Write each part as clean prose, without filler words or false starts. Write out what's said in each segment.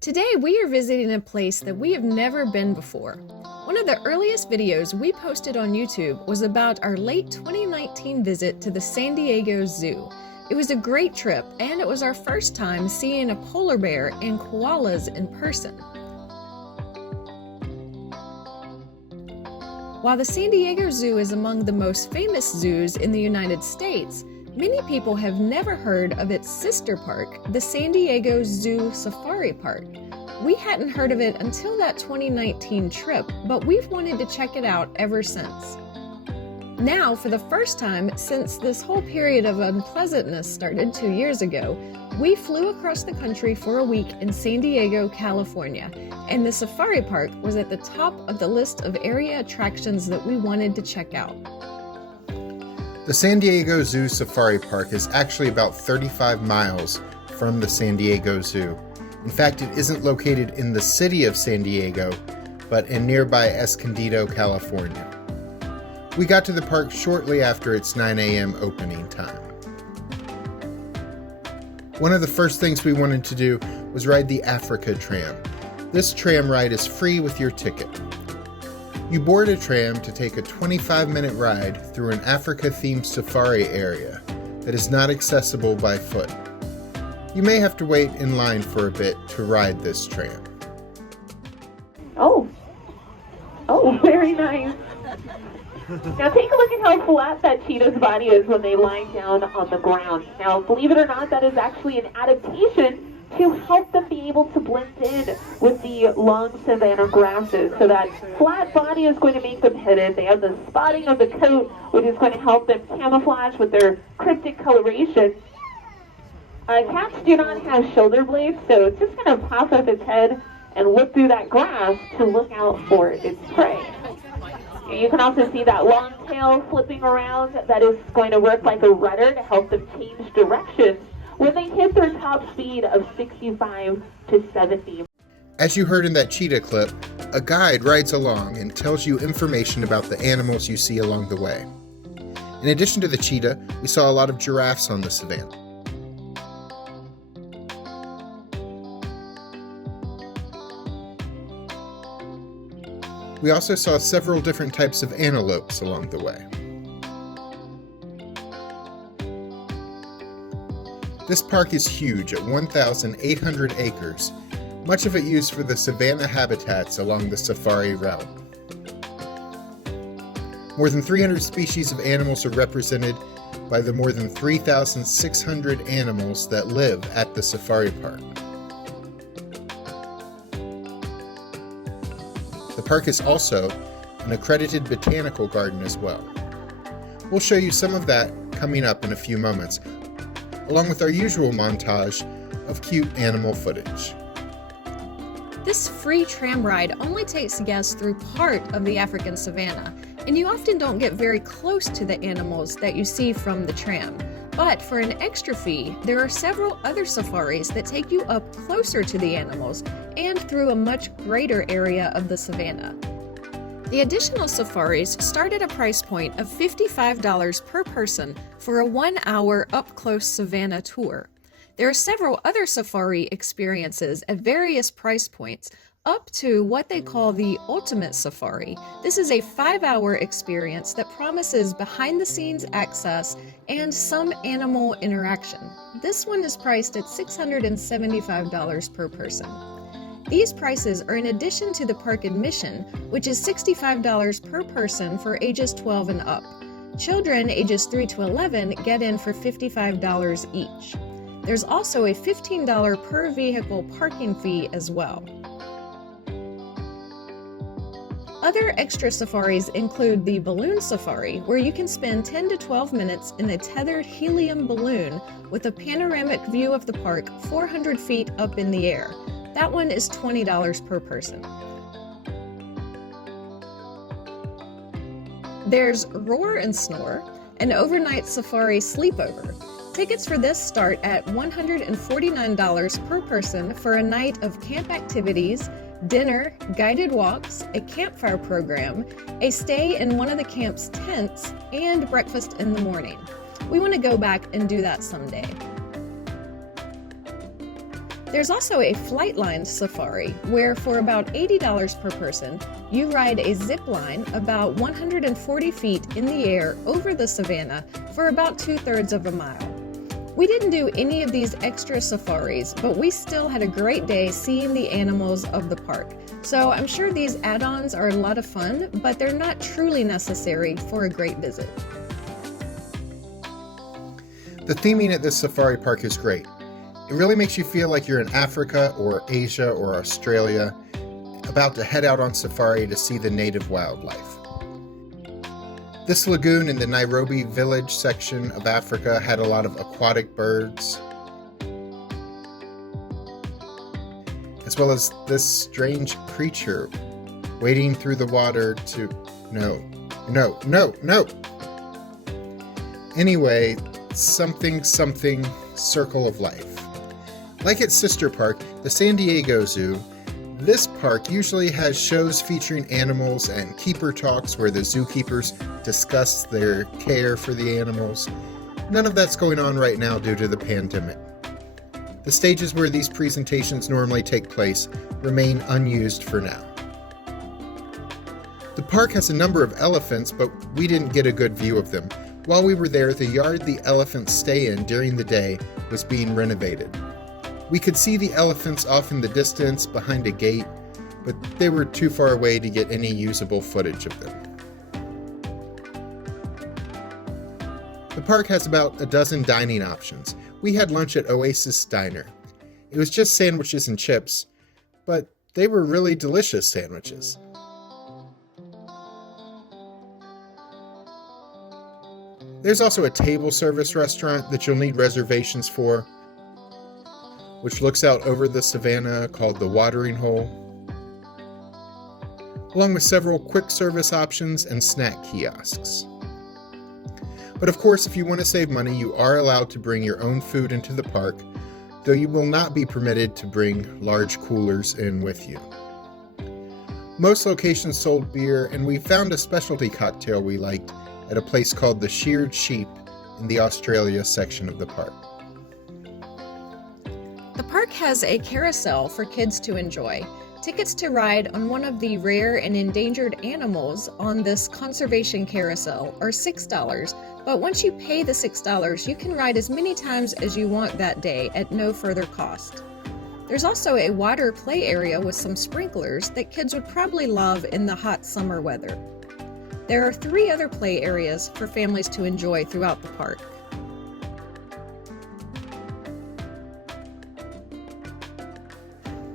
Today we are visiting a place that we have never been before. One of the earliest videos we posted on YouTube was about our late 2019 visit to the San Diego Zoo. It was a great trip, and it was our first time seeing a polar bear and koalas in person. While the San Diego Zoo is among the most famous zoos in the United States, many people have never heard of its sister park, the San Diego Zoo Safari Park. We hadn't heard of it until that 2019 trip, but we've wanted to check it out ever since. Now, for the first time since this whole period of unpleasantness started 2 years ago, we flew across the country for a week in San Diego, California, and the Safari Park was at the top of the list of area attractions that we wanted to check out. The San Diego Zoo Safari Park is actually about 35 miles from the San Diego Zoo. In fact, it isn't located in the city of San Diego, but in nearby Escondido, California. We got to the park shortly after its 9 a.m. opening time. One of the first things we wanted to do was ride the Africa tram. This tram ride is free with your ticket. You board a tram to take a 25-minute ride through an Africa-themed safari area that is not accessible by foot. You may have to wait in line for a bit to ride this tram. Oh, very nice. Now take a look at how flat that cheetah's body is when they lie down on the ground. Now, believe it or not, that is actually an adaptation to help them be able to blend in with the long savanna grasses. So that flat body is going to make them hidden. They have the spotting of the coat, which is going to help them camouflage with their cryptic coloration. Cats do not have shoulder blades, so it's just going to pop up its head and look through that grass to look out for its prey. You can also see that long tail flipping around. That is going to work like a rudder to help them change directions when they hit their top speed of 65 to 70. As you heard in that cheetah clip, a guide rides along and tells you information about the animals you see along the way. In addition to the cheetah, we saw a lot of giraffes on the savanna. We also saw several different types of antelopes along the way. This park is huge at 1,800 acres, much of it used for the savanna habitats along the safari route. More than 300 species of animals are represented by the more than 3,600 animals that live at the safari park. The park is also an accredited botanical garden as well. We'll show you some of that coming up in a few moments, along with our usual montage of cute animal footage. This free tram ride only takes guests through part of the African savanna, and you often don't get very close to the animals that you see from the tram. But for an extra fee, there are several other safaris that take you up closer to the animals and through a much greater area of the savanna. The additional safaris start at a price point of $55 per person for a 1-hour up-close savanna tour. There are several other safari experiences at various price points, up to what they call the Ultimate Safari. This is a 5-hour experience that promises behind-the-scenes access and some animal interaction. This one is priced at $675 per person. These prices are in addition to the park admission, which is $65 per person for ages 12 and up. Children ages 3 to 11 get in for $55 each. There's also a $15 per vehicle parking fee as well. Other extra safaris include the Balloon Safari, where you can spend 10 to 12 minutes in a tethered helium balloon with a panoramic view of the park 400 feet up in the air. That one is $20 per person. There's Roar and Snore, an overnight safari sleepover. Tickets for this start at $149 per person for a night of camp activities, dinner, guided walks, a campfire program, a stay in one of the camp's tents, and breakfast in the morning. We want to go back and do that someday. There's also a flightline safari where for about $80 per person, you ride a zip line about 140 feet in the air over the savanna for about 2/3 of a mile. We didn't do any of these extra safaris, but we still had a great day seeing the animals of the park. So I'm sure these add-ons are a lot of fun, but they're not truly necessary for a great visit. The theming at this safari park is great. It really makes you feel like you're in Africa or Asia or Australia, about to head out on safari to see the native wildlife. This lagoon in the Nairobi village section of Africa had a lot of aquatic birds, as well as this strange creature wading through the water to... No. Anyway, something circle of life. Like its sister park, the San Diego Zoo, this park usually has shows featuring animals and keeper talks where the zookeepers discuss their care for the animals. None of that's going on right now due to the pandemic. The stages where these presentations normally take place remain unused for now. The park has a number of elephants, but we didn't get a good view of them. While we were there, the yard the elephants stay in during the day was being renovated. We could see the elephants off in the distance behind a gate, but they were too far away to get any usable footage of them. The park has about a dozen dining options. We had lunch at Oasis Diner. It was just sandwiches and chips, but they were really delicious sandwiches. There's also a table service restaurant that you'll need reservations for, which looks out over the savanna called the Watering Hole, along with several quick service options and snack kiosks. But of course, if you want to save money, you are allowed to bring your own food into the park, though you will not be permitted to bring large coolers in with you. Most locations sold beer, and we found a specialty cocktail we liked at a place called the Sheared Sheep in the Australia section of the park. The park has a carousel for kids to enjoy. Tickets to ride on one of the rare and endangered animals on this conservation carousel are $6, but once you pay the $6, you can ride as many times as you want that day at no further cost. There's also a water play area with some sprinklers that kids would probably love in the hot summer weather. There are 3 other play areas for families to enjoy throughout the park.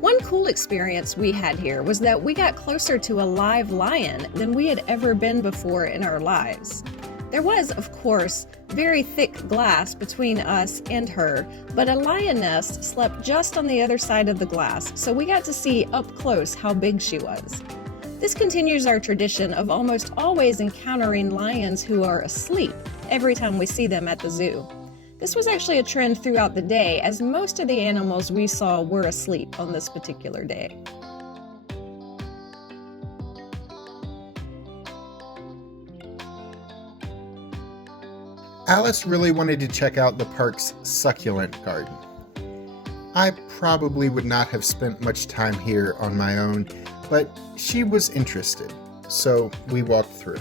One cool experience we had here was that we got closer to a live lion than we had ever been before in our lives. There was, of course, very thick glass between us and her, but a lioness slept just on the other side of the glass, so we got to see up close how big she was. This continues our tradition of almost always encountering lions who are asleep every time we see them at the zoo. This was actually a trend throughout the day, as most of the animals we saw were asleep on this particular day. Alice really wanted to check out the park's succulent garden. I probably would not have spent much time here on my own, but she was interested, so we walked through.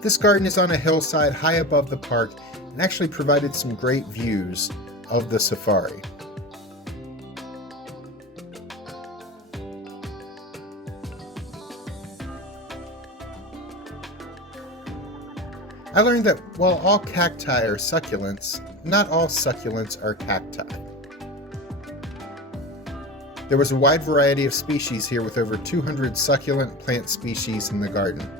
This garden is on a hillside high above the park and actually provided some great views of the safari. I learned that while all cacti are succulents, not all succulents are cacti. There was a wide variety of species here with over 200 succulent plant species in the garden.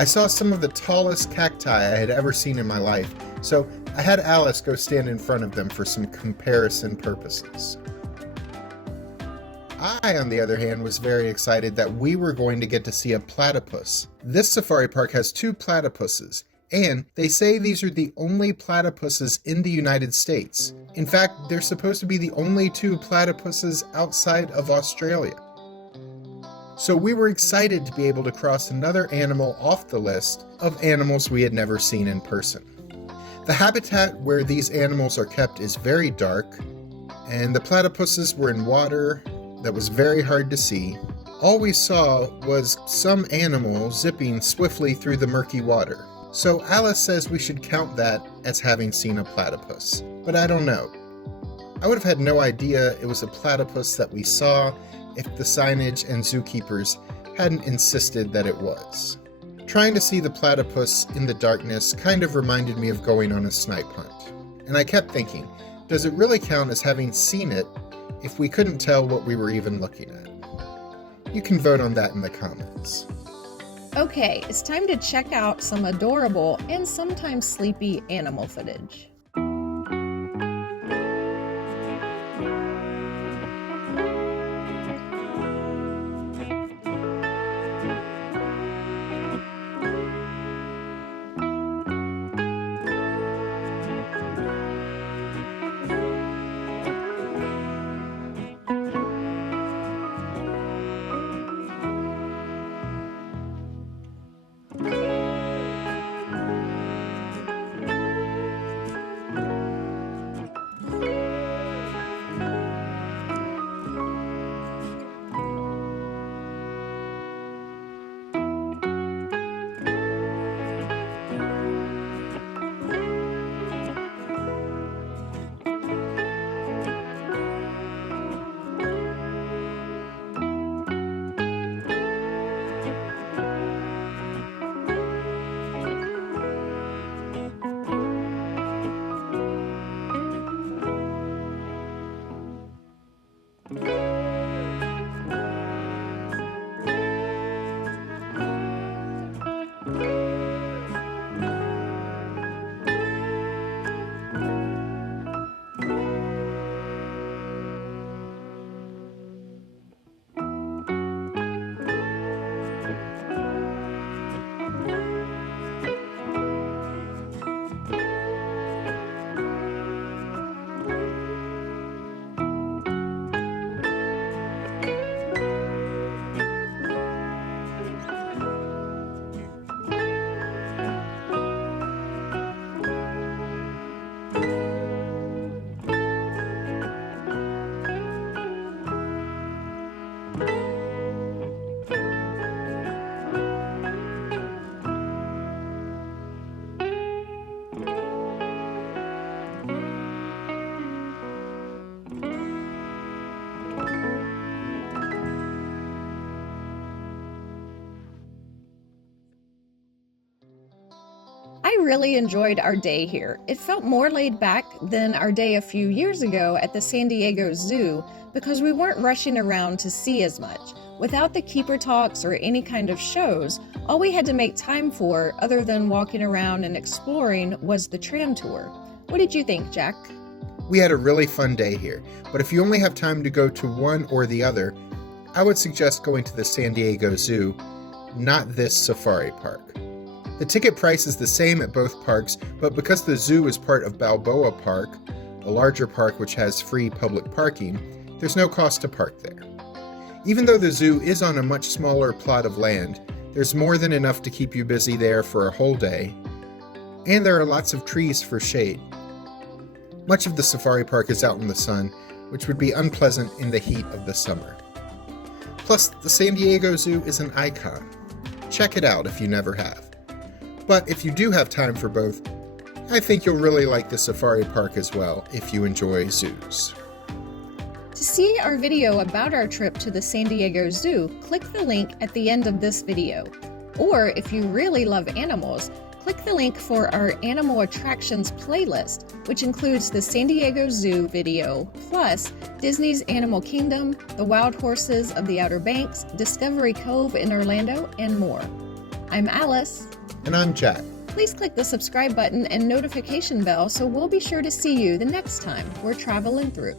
I saw some of the tallest cacti I had ever seen in my life, so I had Alice go stand in front of them for some comparison purposes. I, on the other hand, was very excited that we were going to get to see a platypus. This safari park has 2 platypuses, and they say these are the only platypuses in the United States. In fact, they're supposed to be the only 2 platypuses outside of Australia. So we were excited to be able to cross another animal off the list of animals we had never seen in person. The habitat where these animals are kept is very dark, and the platypuses were in water that was very hard to see. All we saw was some animal zipping swiftly through the murky water. So Alice says we should count that as having seen a platypus, but I don't know. I would have had no idea it was a platypus that we saw if the signage and zookeepers hadn't insisted that it was. Trying to see the platypus in the darkness kind of reminded me of going on a snipe hunt. And I kept thinking, does it really count as having seen it if we couldn't tell what we were even looking at? You can vote on that in the comments. Okay, it's time to check out some adorable and sometimes sleepy animal footage. I really enjoyed our day here. It felt more laid back than our day a few years ago at the San Diego Zoo because we weren't rushing around to see as much. Without the keeper talks or any kind of shows, all we had to make time for, other than walking around and exploring, was the tram tour. What did you think, Jack? We had a really fun day here, but if you only have time to go to one or the other, I would suggest going to the San Diego Zoo, not this safari park. The ticket price is the same at both parks, but because the zoo is part of Balboa Park, a larger park which has free public parking, there's no cost to park there. Even though the zoo is on a much smaller plot of land, there's more than enough to keep you busy there for a whole day, and there are lots of trees for shade. Much of the safari park is out in the sun, which would be unpleasant in the heat of the summer. Plus, the San Diego Zoo is an icon. Check it out if you never have. But if you do have time for both, I think you'll really like the safari park as well if you enjoy zoos. To see our video about our trip to the San Diego Zoo, click the link at the end of this video. Or if you really love animals, click the link for our Animal Attractions playlist, which includes the San Diego Zoo video, plus Disney's Animal Kingdom, the Wild Horses of the Outer Banks, Discovery Cove in Orlando, and more. I'm Alice. And I'm Jack. Please click the subscribe button and notification bell so we'll be sure to see you the next time we're traveling through.